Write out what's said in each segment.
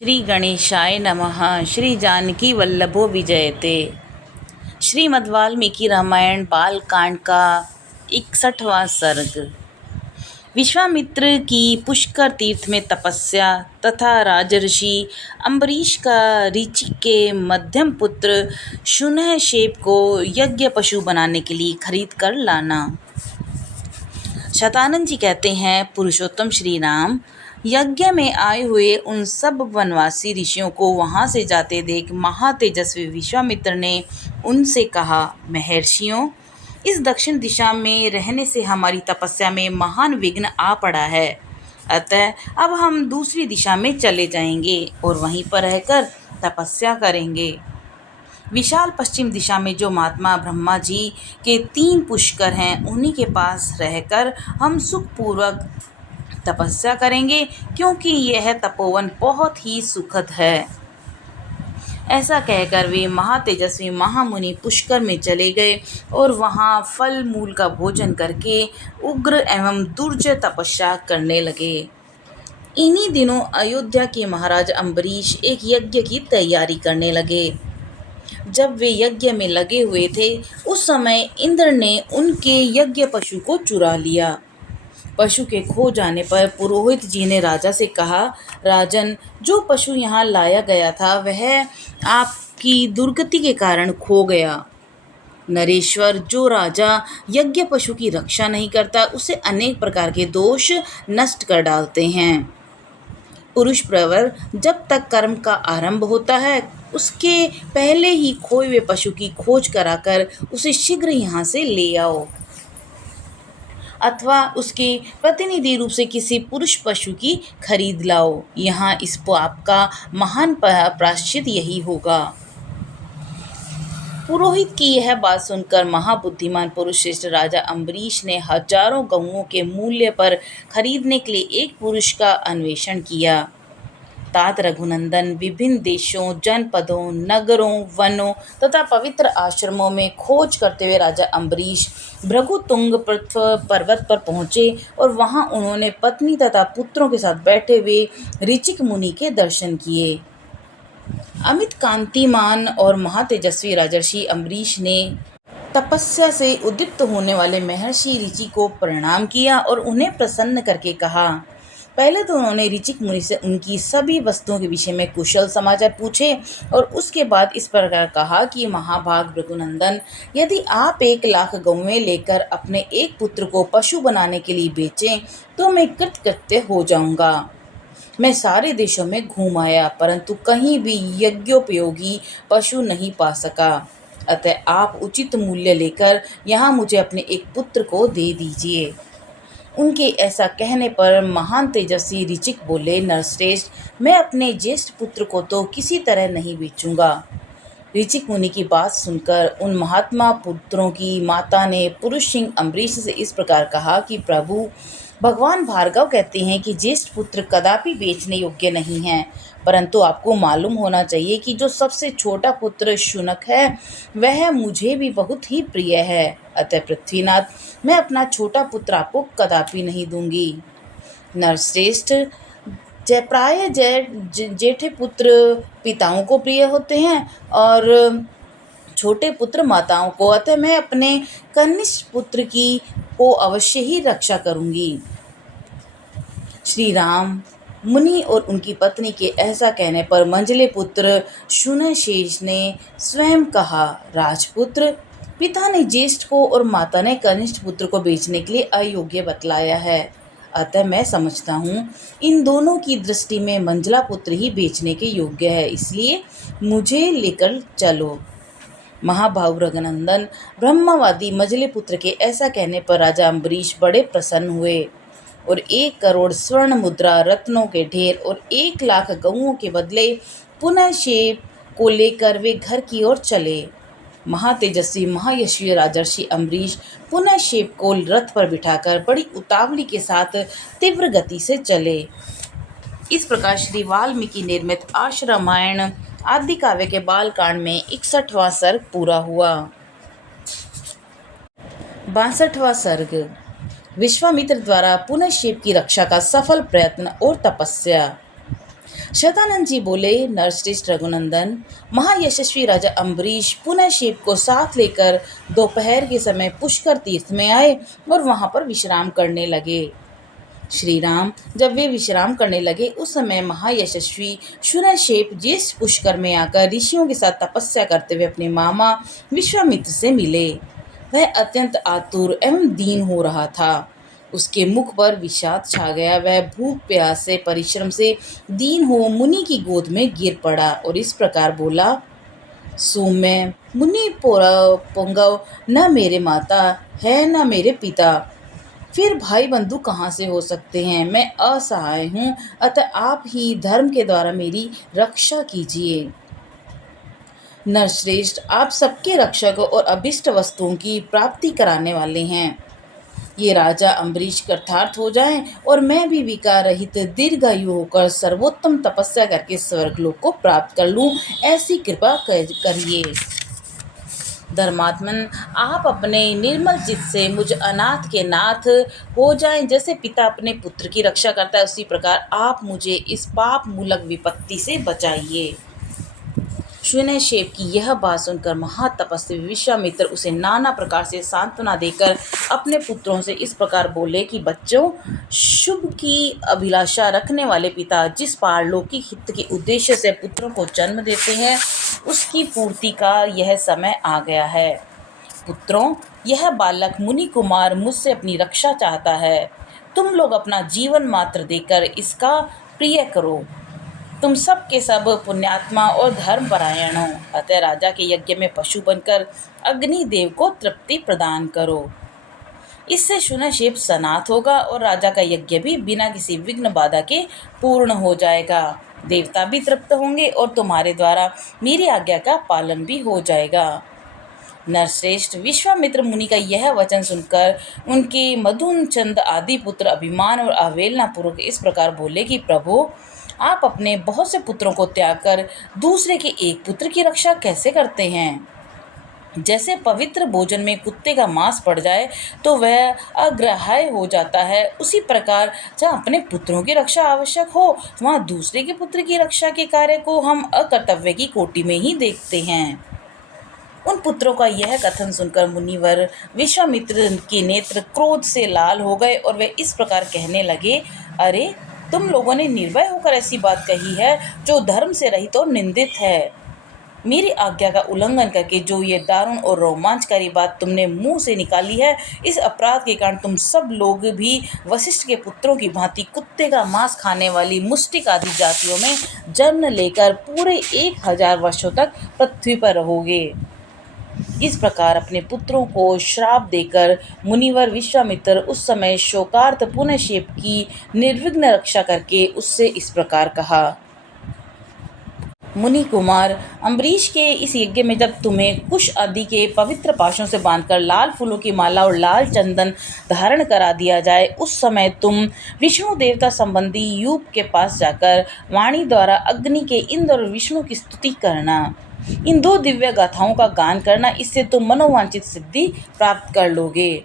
श्री गणेशाय नमः। श्री जानकी वल्लभो विजयते। श्रीमद् वाल्मीकि रामायण बालकांड का 61वां सर्ग। विश्वामित्र की पुष्कर तीर्थ में तपस्या तथा राजर्षि अम्बरीश का ऋचिक के मध्यम पुत्र शून्यशेप को यज्ञ पशु बनाने के लिए खरीद कर लाना। शतानंद जी कहते हैं, पुरुषोत्तम श्री राम यज्ञ में आए हुए उन सब वनवासी ऋषियों को वहां से जाते देख महातेजस्वी विश्वामित्र ने उनसे कहा, महर्षियों, इस दक्षिण दिशा में रहने से हमारी तपस्या में महान विघ्न आ पड़ा है। अतः अब हम दूसरी दिशा में चले जाएंगे और वहीं पर रहकर तपस्या करेंगे। विशाल पश्चिम दिशा में जो महात्मा ब्रह्मा जी के 3 पुष्कर हैं, उन्हीं के पास रहकर हम सुखपूर्वक तपस्या करेंगे, क्योंकि यह तपोवन बहुत ही सुखद है। ऐसा कहकर वे महातेजस्वी महामुनि पुष्कर में चले गए और वहां फल मूल का भोजन करके उग्र एवं दुर्जय तपस्या करने लगे। इन्हीं दिनों अयोध्या के महाराज अम्बरीश एक यज्ञ की तैयारी करने लगे। जब वे यज्ञ में लगे हुए थे, उस समय इंद्र ने उनके यज्ञ पशु को चुरा लिया। पशु के खो जाने पर पुरोहित जी ने राजा से कहा, राजन, जो पशु यहाँ लाया गया था वह आपकी दुर्गति के कारण खो गया। नरेश्वर, जो राजा यज्ञ पशु की रक्षा नहीं करता, उसे अनेक प्रकार के दोष नष्ट कर डालते हैं। पुरुष प्रवर जब तक कर्म का आरंभ होता है, उसके पहले ही खोए हुए पशु की खोज कराकर उसे शीघ्र यहाँ से ले आओ, अथवा उसके प्रतिनिधि रूप से किसी पुरुष पशु की खरीद लाओ। यहाँ इस पाप का महान प्रायश्चित यही होगा। पुरोहित की यह बात सुनकर महाबुद्धिमान पुरुष श्रेष्ठ राजा अम्बरीश ने हजारों गौओं के मूल्य पर खरीदने के लिए एक पुरुष का अन्वेषण किया। तात रघुनंदन विभिन्न देशों, जनपदों, नगरों, वनों तथा पवित्र आश्रमों में खोज करते हुए राजा अम्बरीश भृगुतुंग पर्वत पर पहुँचे और वहां उन्होंने पत्नी तथा पुत्रों के साथ बैठे हुए ऋचिक मुनि के दर्शन किए। अमित कांतिमान और महातेजस्वी राजर्षि अम्बरीश ने तपस्या से उद्दीप्त होने वाले महर्षि ऋचि को प्रणाम किया और उन्हें प्रसन्न करके कहा। पहले तो उन्होंने ऋचिक मुनि से उनकी सभी वस्तुओं के विषय में कुशल समाचार पूछे और उसके बाद इस प्रकार कहा कि महाभाग रघुनंदन, यदि आप 1,00,000 गौवें लेकर अपने एक पुत्र को पशु बनाने के लिए बेचें तो मैं कृतकृत्य हो जाऊंगा। मैं सारे देशों में घूम आया, परंतु कहीं भी यज्ञोपयोगी पशु नहीं पा सका। अतः आप उचित मूल्य लेकर यहाँ मुझे अपने एक पुत्र को दे दीजिए। उनके ऐसा कहने पर महान तेजस्वी ऋचिक बोले, नरश्रेष्ठ, मैं अपने ज्येष्ठ पुत्र को तो किसी तरह नहीं बेचूंगा। ऋचिक मुनि की बात सुनकर उन महात्मा पुत्रों की माता ने पुरुष सिंह अम्बरीश से इस प्रकार कहा कि प्रभु, भगवान भार्गव कहते हैं कि ज्येष्ठ पुत्र कदापि बेचने योग्य नहीं है, परंतु आपको मालूम होना चाहिए कि जो सबसे छोटा पुत्र शुनक है वह मुझे भी बहुत ही प्रिय है। अतः पृथ्वीनाथ, मैं अपना छोटा पुत्र आपको कदापि नहीं दूंगी। नरश्रेष्ठ, प्राय जेठे पुत्र पिताओं को प्रिय होते हैं और छोटे पुत्र माताओं को, अतः मैं अपने कनिष्ठ पुत्र की को अवश्य ही रक्षा करूंगी। श्री राम मुनि और उनकी पत्नी के ऐसा कहने पर मंझले पुत्र शून्यशेष ने स्वयं कहा, राजपुत्र, पिता ने ज्येष्ठ को और माता ने कनिष्ठ पुत्र को बेचने के लिए अयोग्य बतलाया है। अतः मैं समझता हूँ इन दोनों की दृष्टि में मंझला पुत्र ही बेचने के योग्य है, इसलिए मुझे लेकर चलो। महाभाव रघुनंदन, ब्रह्मवादी मंझले पुत्र के ऐसा कहने पर राजा अम्बरीश बड़े प्रसन्न हुए और 1 करोड़ स्वर्ण मुद्रा, रत्नों के ढेर और 1,00,000 गौओं के बदले पुनः शेप को लेकर वे घर की ओर चले। महातेजस्वी महायशवी राजर्षि अम्बरीश पुनः शेप को रथ पर बिठाकर बड़ी उतावली के साथ तीव्र गति से चले। इस प्रकार श्री वाल्मीकि निर्मित आशु रामायण आदि काव्य के बालकांड में 61वां सर्ग पूरा हुआ। 62वां सर्ग। विश्वामित्र द्वारा पुनः शिव की रक्षा का सफल प्रयत्न और तपस्या। शतानंद जी बोले, नरश्रेष्ठ रघुनंदन, महायशस्वी राजा अम्बरीश पुनः शिव को साथ लेकर दोपहर के समय पुष्कर तीर्थ में आए और वहां पर विश्राम करने लगे। श्री राम जब वे विश्राम करने लगे उस समय महायशस्वी शूरशेप जिस पुष्कर में आकर ऋषियों के साथ तपस्या करते हुए अपने मामा विश्वामित्र से मिले। वह अत्यंत आतुर एवं दीन हो रहा था। उसके मुख पर विषाद छा गया। वह भूख प्यास से परिश्रम से दीन हो मुनि की गोद में गिर पड़ा और इस प्रकार बोला, सौम्य मुनि पुंगव, न मेरे माता है न मेरे पिता, फिर भाई बंधु कहाँ से हो सकते हैं। मैं असहाय हूँ, अतः आप ही धर्म के द्वारा मेरी रक्षा कीजिए। नरश्रेष्ठ, आप सबके रक्षक और अभिष्ट वस्तुओं की प्राप्ति कराने वाले हैं। ये राजा अम्बरीश कृतार्थ हो जाएं और मैं भी विकार रहित दीर्घायु होकर सर्वोत्तम तपस्या करके स्वर्गलोक को प्राप्त कर लूं, ऐसी कृपा करिए। धर्मात्मन, आप अपने निर्मल चित्त से मुझ अनाथ के नाथ हो जाएं। जैसे पिता अपने पुत्र की रक्षा करता है, उसी प्रकार आप मुझे इस पाप मूलक विपत्ति से बचाइए। शून्यशेप की यह बात सुनकर महातपस्वी विश्वामित्र उसे नाना प्रकार से सांत्वना देकर अपने पुत्रों से इस प्रकार बोले कि बच्चों, शुभ की अभिलाषा रखने वाले पिता जिस पारलौकिक हित के उद्देश्य से पुत्रों को जन्म देते हैं, उसकी पूर्ति का यह समय आ गया है। पुत्रों, यह बालक मुनि कुमार मुझसे अपनी रक्षा चाहता है। तुम लोग अपना जीवन मात्र देकर इसका प्रिय करो। तुम सब के सब पुण्यात्मा और धर्मपरायण हो, अतः राजा के यज्ञ में पशु बनकर अग्निदेव को तृप्ति प्रदान करो। इससे शून्यशेप सनाथ होगा और राजा का यज्ञ भी बिना किसी विघ्न बाधा के पूर्ण हो जाएगा। देवता भी तृप्त होंगे और तुम्हारे द्वारा मेरी आज्ञा का पालन भी हो जाएगा। नरश्रेष्ठ, विश्वामित्र मुनि का यह वचन सुनकर उनके मधुनचंद आदि पुत्र अभिमान और अवहेलना पूर्वक इस प्रकार बोले कि प्रभु, आप अपने बहुत से पुत्रों को त्याग कर दूसरे के एक पुत्र की रक्षा कैसे करते हैं। जैसे पवित्र भोजन में कुत्ते का मांस पड़ जाए तो वह अग्राह्य हो जाता है, उसी प्रकार जहाँ अपने पुत्रों की रक्षा आवश्यक हो वहाँ दूसरे के पुत्र की रक्षा के कार्य को हम अकर्तव्य की कोटि में ही देखते हैं। उन पुत्रों का यह कथन सुनकर मुनिवर विश्वामित्र के नेत्र क्रोध से लाल हो गए और वे इस प्रकार कहने लगे, अरे, तुम लोगों ने निर्भय होकर ऐसी बात कही है जो धर्म से रहित और निंदित है। मेरी आज्ञा का उल्लंघन करके जो ये दारुण और रोमांचकारी बात तुमने मुंह से निकाली है, इस अपराध के कारण तुम सब लोग भी वशिष्ठ के पुत्रों की भांति कुत्ते का मांस खाने वाली मुष्टिक आदि जातियों में जन्म लेकर पूरे 1000 वर्षों तक पृथ्वी पर रहोगे। इस प्रकार अपने पुत्रों को श्राप देकर मुनिवर विश्वामित्र उस समय शोकार्त पुनः शिव की निर्विघ्न रक्षा करके उससे इस प्रकार कहा, मुनि कुमार, अम्बरीश के इस यज्ञ में जब तुम्हें कुश आदि के पवित्र पाशों से बांधकर लाल फूलों की माला और लाल चंदन धारण करा दिया जाए, उस समय तुम विष्णु देवता संबंधी यूप के पास जाकर वाणी द्वारा अग्नि के इंद्र और विष्णु की स्तुति करना। इन 2 दिव्य गाथाओं का गान करना, इससे तुम मनोवांछित सिद्धि प्राप्त कर लोगे।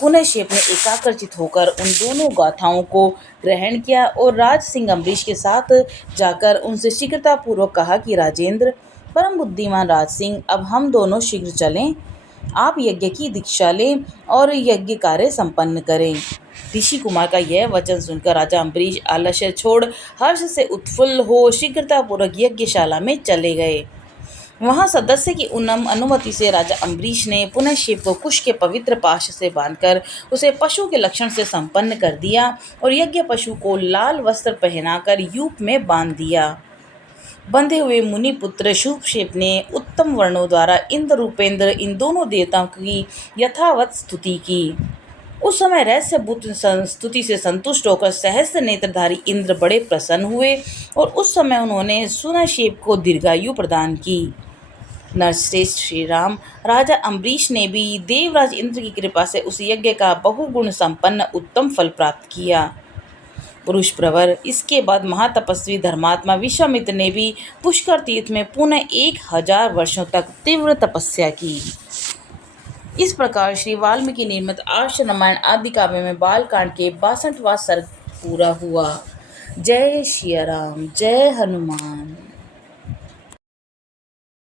पुनः शिव ने एकाग्रचित होकर उन दोनों गाथाओं को ग्रहण किया और राज सिंह अम्बरीश के साथ जाकर उनसे शीघ्रतापूर्वक कहा कि राजेंद्र, परम बुद्धिमान राज सिंह, अब हम दोनों शीघ्र चलें। आप यज्ञ की दीक्षा लें और यज्ञ कार्य संपन्न करें। ऋषि कुमार का यह वचन सुनकर राजा अम्बरीश आलस्य छोड़ हर्ष से उत्फुल्ल हो शीघ्रतापूर्वक यज्ञशाला में चले गए। वहां सदस्य की अनुमति से राजा अम्बरीश ने पुनः शिव को कुश के पवित्र पाश से बांधकर उसे पशु के लक्षण से संपन्न कर दिया और यज्ञ पशु को लाल वस्त्र पहनाकर यूप में बांध दिया। बंधे हुए मुनि पुत्र शुभशेप ने उत्तम वर्णों द्वारा इंद्र रूपेंद्र इन दोनों देवताओं की यथावत स्तुति की। उस समय रहस्यभूत स्तुति से संतुष्ट होकर सहस्त्र नेत्रधारी इंद्र बड़े प्रसन्न हुए और उस समय उन्होंने शून्यशेप को दीर्घायु प्रदान की। नरश्रेष्ठ श्री राम, राजा अम्बरीश ने भी देवराज इंद्र की कृपा से उस यज्ञ का बहुगुण संपन्न उत्तम फल प्राप्त किया। पुरुष प्रवर, इसके बाद महातपस्वी धर्मात्मा विश्वामित्र ने भी पुष्कर तीर्थ में पुनः 1000 वर्षों तक तीव्र तपस्या की। इस प्रकार श्री वाल्मीकि निर्मित आर्ष रामायण आदि काव्य में बालकांड के 62वां सर्ग पूरा हुआ। जय सिया राम, जय हनुमान।